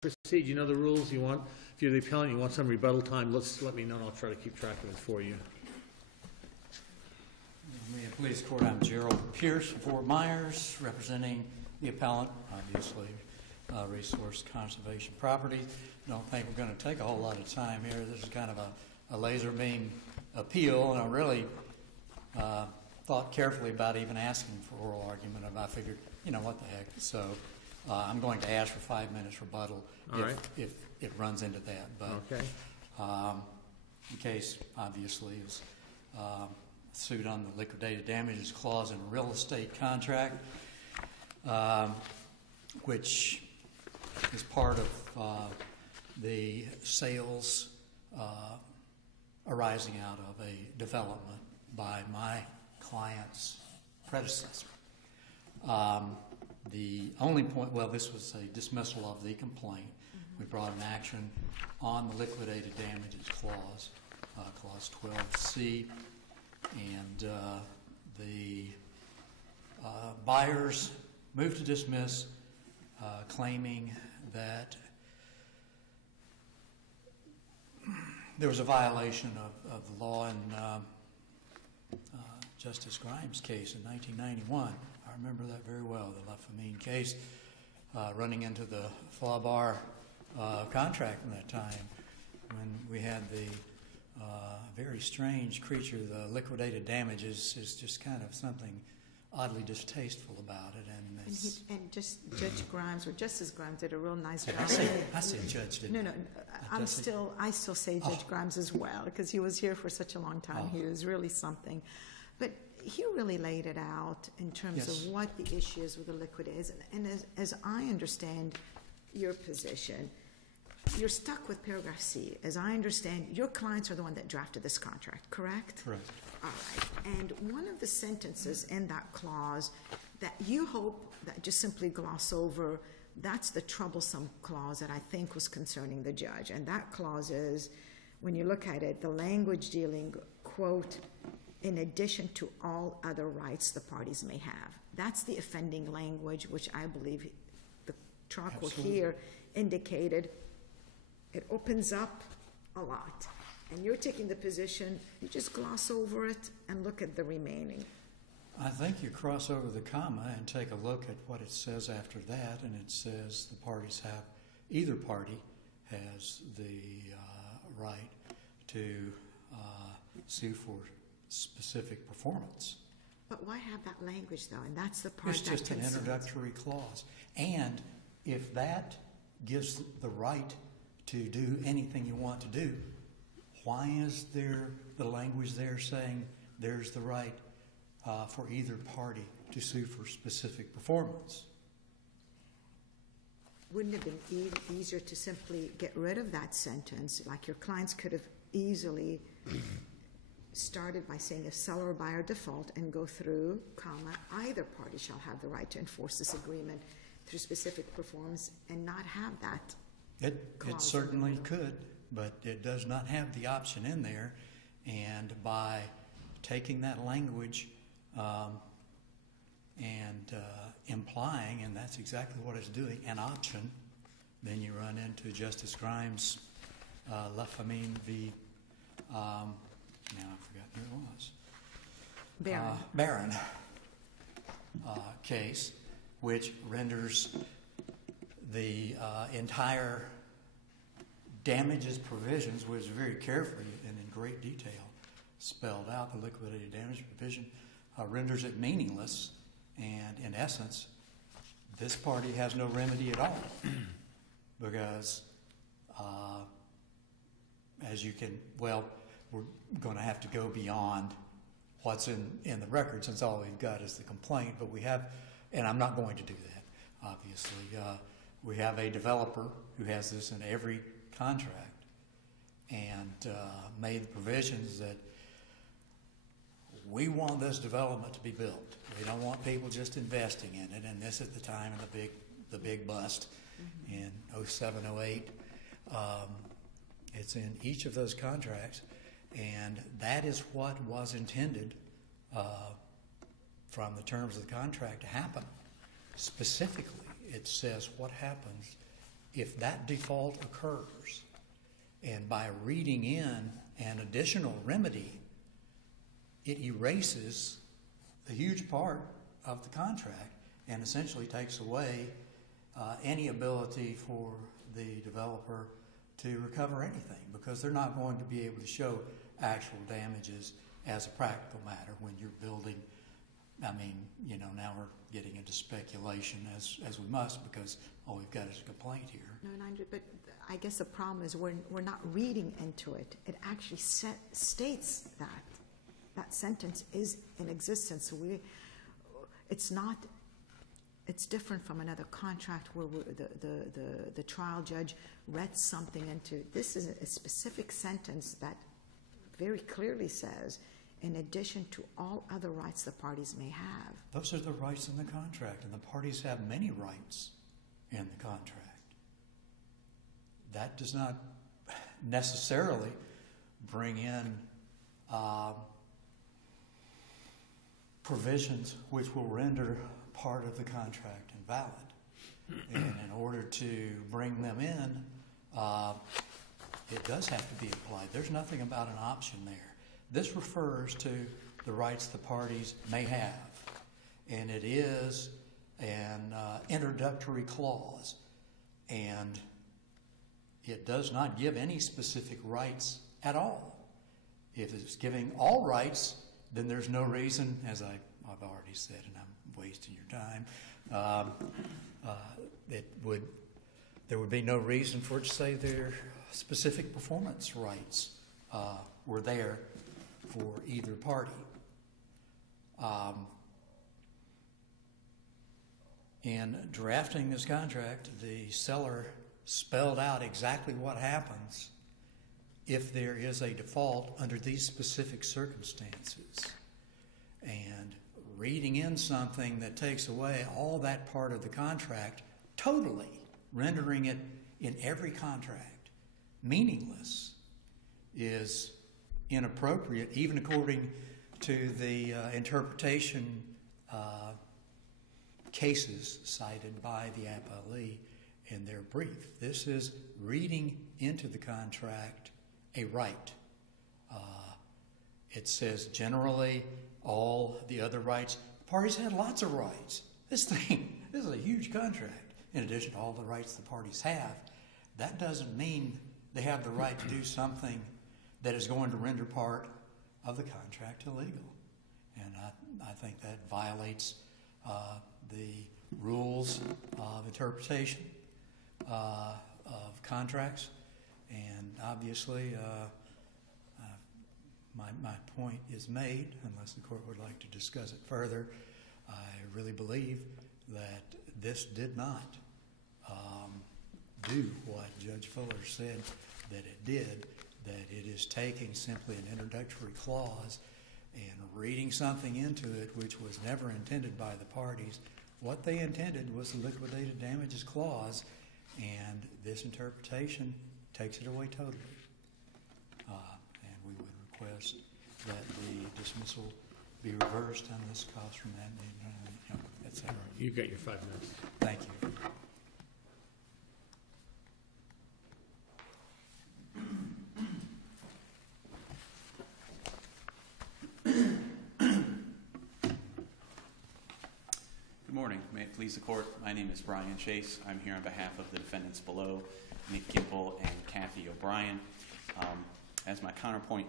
proceed? You know the rules. You want, if you're the appellant, you want some rebuttal time, let me know and I'll try to keep track of it for you. May it please the court, I'm Gerald Pierce from Fort Myers, representing the appellant, obviously, Resource Conservation Property. Don't think we're going to take a whole lot of time here. This is kind of a laser beam appeal, and I really thought carefully about even asking for oral argument, and I figured, you know, what the heck. So I'm going to ask for 5 minutes rebuttal if it runs into that. But okay. The case, obviously, is suit on the liquidated damages clause in a real estate contract, which is part of the sales arising out of a development by my client's predecessor. The only point, well, this was a dismissal of the complaint. We brought an action on the liquidated damages clause, clause 12C, and the buyers moved to dismiss, claiming that there was a violation of the law in Justice Grimes' case in 1991. I remember that very well, the La Famine case, running into the Flaubert contract from that time, when we had the very strange creature. The liquidated damages is just kind of something oddly distasteful about it, and just Judge Grimes, or Justice Grimes, did a real nice job. I said Judge, didn't No, I still say Judge Grimes as well, because he was here for such a long time. He was really something. But he really laid it out in terms of what the issue is with the liquidators. And as I understand your position, you're stuck with paragraph C. As I understand, your clients are the one that drafted this contract, correct? Correct. All right. And one of the sentences in that clause that you hope that just simply gloss over, that's the troublesome clause that I think was concerning the judge. And that clause is, when you look at it, the language dealing, quote, in addition to all other rights the parties may have. That's the offending language, which I believe the trial court here indicated. It opens up a lot. And you're taking the position, you just gloss over it and look at the remaining. I think you cross over the comma and take a look at what it says after that, and it says the parties have, either party has the right to sue for specific performance. But why have that language, though? And that's the part it's just an introductory clause. And if that gives the right to do anything you want to do, why is there the language there saying there's the right for either party to sue for specific performance? Wouldn't it have been easier to simply get rid of that sentence? Like your clients could have easily started by saying if seller or buyer default and go through, comma, either party shall have the right to enforce this agreement through specific performance, and not have that. It certainly could, but it does not have the option in there. And by taking that language and implying, and that's exactly what it's doing, an option, then you run into Justice Grimes' La Famine v. now I've forgotten who it was. Barron case, which renders the entire damages provisions, was very carefully and in great detail spelled out. The liquidated damage provision renders it meaningless, and in essence, this party has no remedy at all because, as you can, well, we're going to have to go beyond what's in the record, since all we've got is the complaint. But we have, and I'm not going to do that, obviously. We have a developer who has this in every contract and made the provisions that we want this development to be built. We don't want people just investing in it. And this is the time of the big bust in 07, 08. It's in each of those contracts. And that is what was intended from the terms of the contract to happen. Specifically, it says what happens if that default occurs, and by reading in an additional remedy, it erases a huge part of the contract and essentially takes away any ability for the developer to recover anything, because they're not going to be able to show actual damages as a practical matter when you're building. I mean, now we're getting into speculation as we must, because all we've got is a complaint here. No, but I guess the problem is we're not reading into it. It actually states that sentence is in existence. So it's different from another contract where the trial judge read something into. This is a specific sentence that very clearly says, in addition to all other rights the parties may have. Those are the rights in the contract, and the parties have many rights in the contract. That does not necessarily bring in provisions which will render part of the contract invalid. And in order to bring them in, it does have to be applied. There's nothing about an option there. This refers to the rights the parties may have, and it is an introductory clause, and it does not give any specific rights at all. If it's giving all rights, then there's no reason, as I've already said, and I'm wasting your time, there would be no reason for it to say their specific performance rights were there for either party. In drafting this contract, the seller spelled out exactly what happens if there is a default under these specific circumstances. And reading in something that takes away all that part of the contract, totally rendering it in every contract meaningless, is inappropriate, even according to the interpretation cases cited by the appellee in their brief. This is reading into the contract a right. It says generally all the other rights. Parties had lots of rights. This is a huge contract. In addition to all the rights the parties have, that doesn't mean they have the right to do something that is going to render part of the contract illegal. And I think that violates the rules of interpretation of contracts. And obviously, my point is made, unless the court would like to discuss it further. I really believe that this did not do what Judge Fuller said that it did, that it is taking simply an introductory clause and reading something into it which was never intended by the parties. What they intended was the liquidated damages clause, and this interpretation takes it away totally. And we would request that the dismissal be reversed and this cost from that, etc. You've got your 5 minutes. Thank you. Good morning. May it please the court. My name is Brian Chase. I'm here on behalf of the defendants below, Nick Gimple and Kathy O'Brien. As my counterpart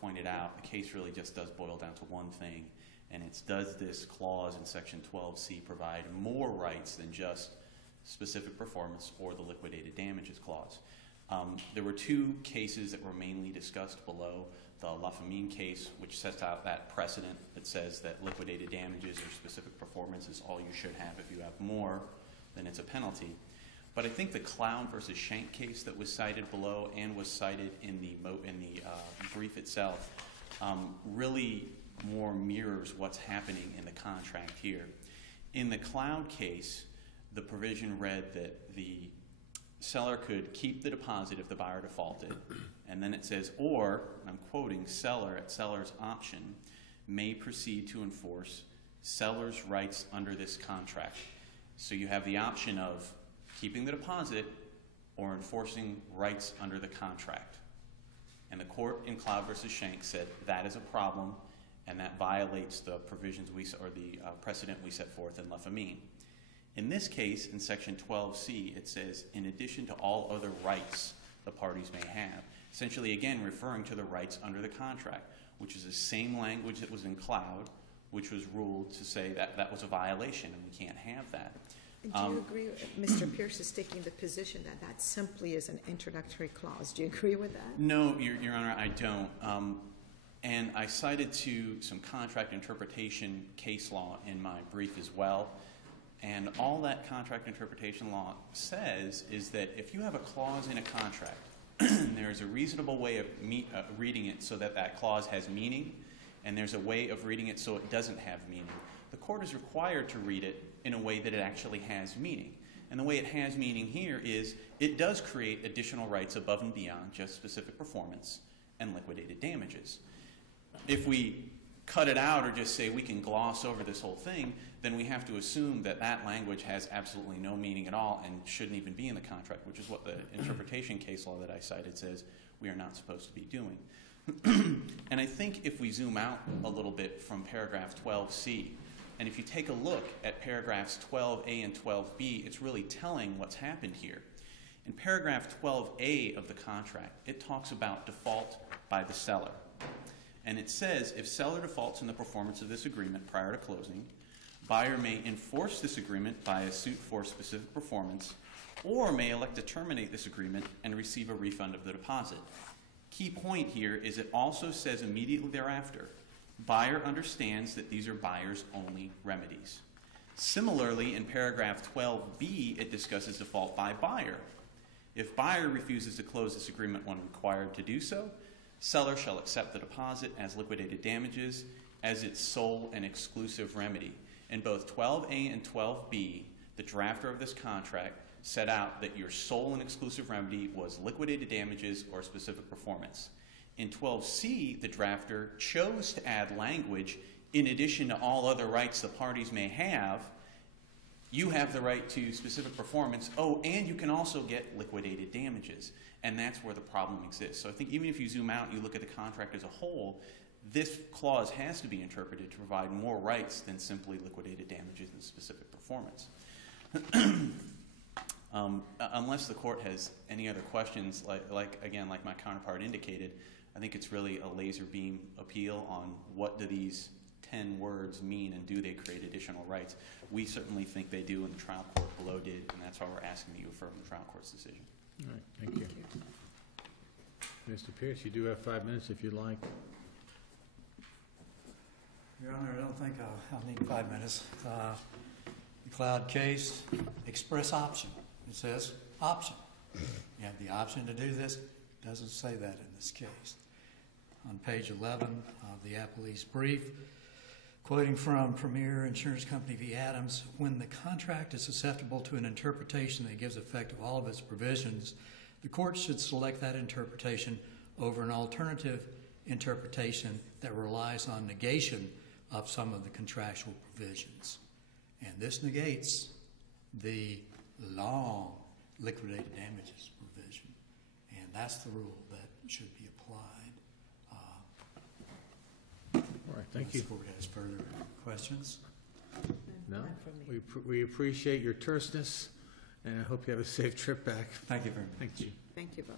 pointed out, the case really just does boil down to one thing, and it's does this clause in Section 12C provide more rights than just specific performance or the liquidated damages clause. There were 2 cases that were mainly discussed below. The La Famine case, which sets out that precedent that says that liquidated damages or specific performance is all you should have. If you have more, then it's a penalty. But I think the Clown versus Schenck case that was cited below and was cited in the brief itself really more mirrors what's happening in the contract here. In the Clown case, the provision read that the seller could keep the deposit if the buyer defaulted, and then it says, or, and I'm quoting, seller at seller's option may proceed to enforce seller's rights under this contract. So you have the option of keeping the deposit or enforcing rights under the contract. And the court in Cloud versus Shank said that is a problem, and that violates the provisions or the precedent we set forth in La Famine. In this case, in Section 12C, it says, in addition to all other rights the parties may have, essentially, again, referring to the rights under the contract, which is the same language that was in Cloud, which was ruled to say that that was a violation and we can't have that. And do you agree, Mr. Pierce is taking the position that that simply is an introductory clause? Do you agree with that? No, Your Honor, I don't. And I cited to some contract interpretation case law in my brief as well. And all that contract interpretation law says is that if you have a clause in a contract, there's a reasonable way of reading it so that that clause has meaning, and there's a way of reading it so it doesn't have meaning. The court is required to read it in a way that it actually has meaning. And the way it has meaning here is it does create additional rights above and beyond just specific performance and liquidated damages. If we cut it out or just say we can gloss over this whole thing, then we have to assume that that language has absolutely no meaning at all and shouldn't even be in the contract, which is what the interpretation case law that I cited says we are not supposed to be doing. And I think if we zoom out a little bit from paragraph 12C, and if you take a look at paragraphs 12A and 12B, it's really telling what's happened here. In paragraph 12A of the contract, it talks about default by the seller. And it says, if seller defaults in the performance of this agreement prior to closing, buyer may enforce this agreement by a suit for specific performance, or may elect to terminate this agreement and receive a refund of the deposit. Key point here is it also says immediately thereafter, buyer understands that these are buyer's only remedies. Similarly, in paragraph 12B, it discusses default by buyer. If buyer refuses to close this agreement when required to do so, seller shall accept the deposit as liquidated damages as its sole and exclusive remedy. In both 12A and 12B, the drafter of this contract set out that your sole and exclusive remedy was liquidated damages or specific performance. In 12C, the drafter chose to add language, in addition to all other rights the parties may have, you have the right to specific performance. Oh, and you can also get liquidated damages. And that's where the problem exists. So I think even if you zoom out and you look at the contract as a whole, this clause has to be interpreted to provide more rights than simply liquidated damages and specific performance. Unless the court has any other questions, like my counterpart indicated, I think it's really a laser beam appeal on what do these 10 words mean and do they create additional rights. We certainly think they do, and the trial court below did, and that's why we're asking that you affirm the trial court's decision. All right, thank you. Mr. Pierce, you do have 5 minutes if you'd like. Your Honor, I don't think I'll need 5 minutes. The Cloud case, express option. It says option. You have the option to do this. It doesn't say that in this case. On page 11 of the appellee's brief, quoting from Premier Insurance Company v. Adams, when the contract is susceptible to an interpretation that gives effect to all of its provisions, the court should select that interpretation over an alternative interpretation that relies on negation of some of the contractual provisions. And this negates the long liquidated damages provision. And that's the rule that should be applied. All right, thank you. If the court has further questions. No, None from me. we appreciate your terseness, and I hope you have a safe trip back. Thank you very much. Thank you. Thank you both.